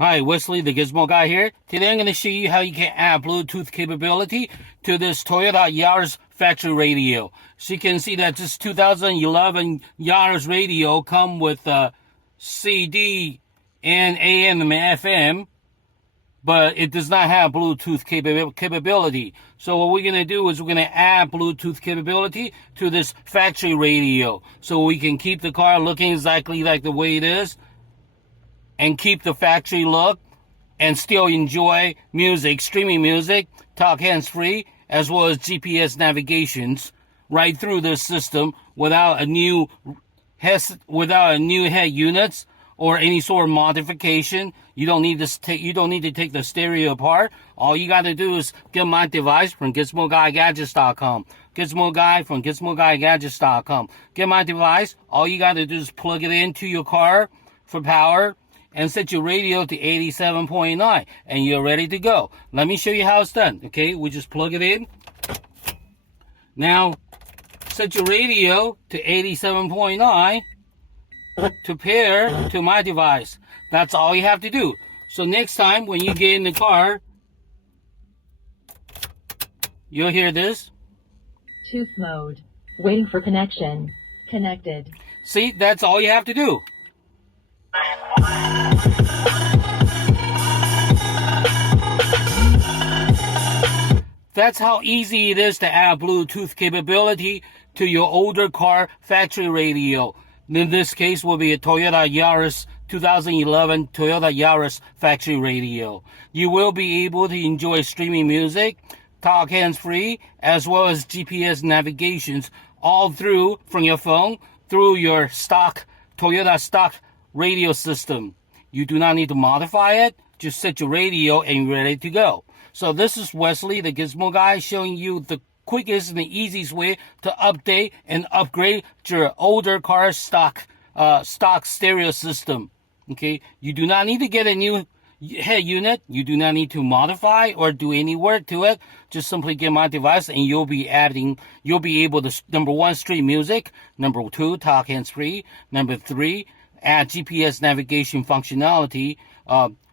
Hi, Wesley, the Gizmo Guy here. Today I'm going to show you how you can add Bluetooth capability to this Toyota Yaris factory radio. So you can see that this 2011 Yaris radio come with CD and AM and FM, but it does not have Bluetooth capability. So what we're going to do is we're going to add Bluetooth capability to this factory radio so we can keep the car looking exactly like the way it is, and keep the factory look and still enjoy music, streaming music, talk hands-free, as well as GPS navigations right through this system without a new head units or any sort of modification. You don't need to take the stereo apart. All you got to do is get my device from GizmoGuyGadgets.com. Gizmo Guy from GizmoGuyGadgets.com. Get my device. All you got to do is plug it into your car for power and set your radio to 87.9 and you're ready to go. Let me show you how it's done. Okay, we just plug it in. Now, set your radio to 87.9 to pair to my device. That's all you have to do. So next time when you get in the car, you'll hear this. Tooth mode. Waiting for connection. Connected. See, that's all you have to do. That's how easy it is to add Bluetooth capability to your older car factory radio. In this case will be a Toyota Yaris 2011 Toyota Yaris factory radio. You will be able to enjoy streaming music, talk hands-free, as well as GPS navigations all through from your phone through your Toyota stock radio system. You do not need to modify it. Just set your radio and you're ready to go. So this is Wesley, the Gizmo Guy, showing you the quickest and the easiest way to update and upgrade your older car stock stereo system. Okay, you do not need to get a new head unit. You do not need to modify or do any work to it. Just simply get my device and you'll be able to, number one, stream music. Number two, talk hands-free. Number three, add GPS navigation functionality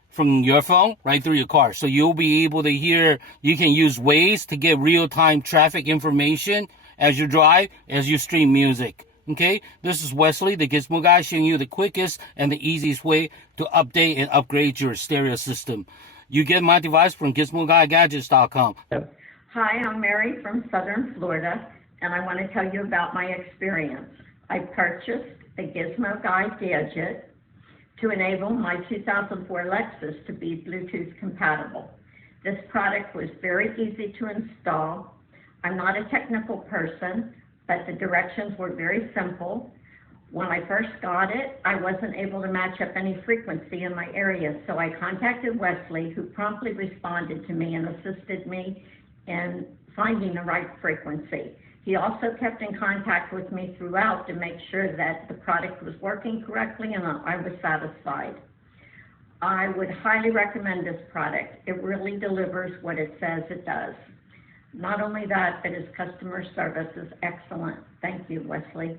from your phone right through your car. So you'll be able to hear, you can use Waze to get real-time traffic information as you drive, as you stream music. Okay, this is Wesley, the Gizmo Guy, showing you the quickest and the easiest way to update and upgrade your stereo system. You get my device from GizmoGuyGadgets.com. Hi, I'm Mary from Southern Florida, and I want to tell you about my experience. I purchased a Gizmo Guy gadget to enable my 2004 Lexus to be Bluetooth compatible. This product was very easy to install. I'm not a technical person, but the directions were very simple. When I first got it, I wasn't able to match up any frequency in my area, so I contacted Wesley, who promptly responded to me and assisted me in finding the right frequency. He also kept in contact with me throughout to make sure that the product was working correctly and I was satisfied. I would highly recommend this product. It really delivers what it says it does. Not only that, but his customer service is excellent. Thank you, Wesley.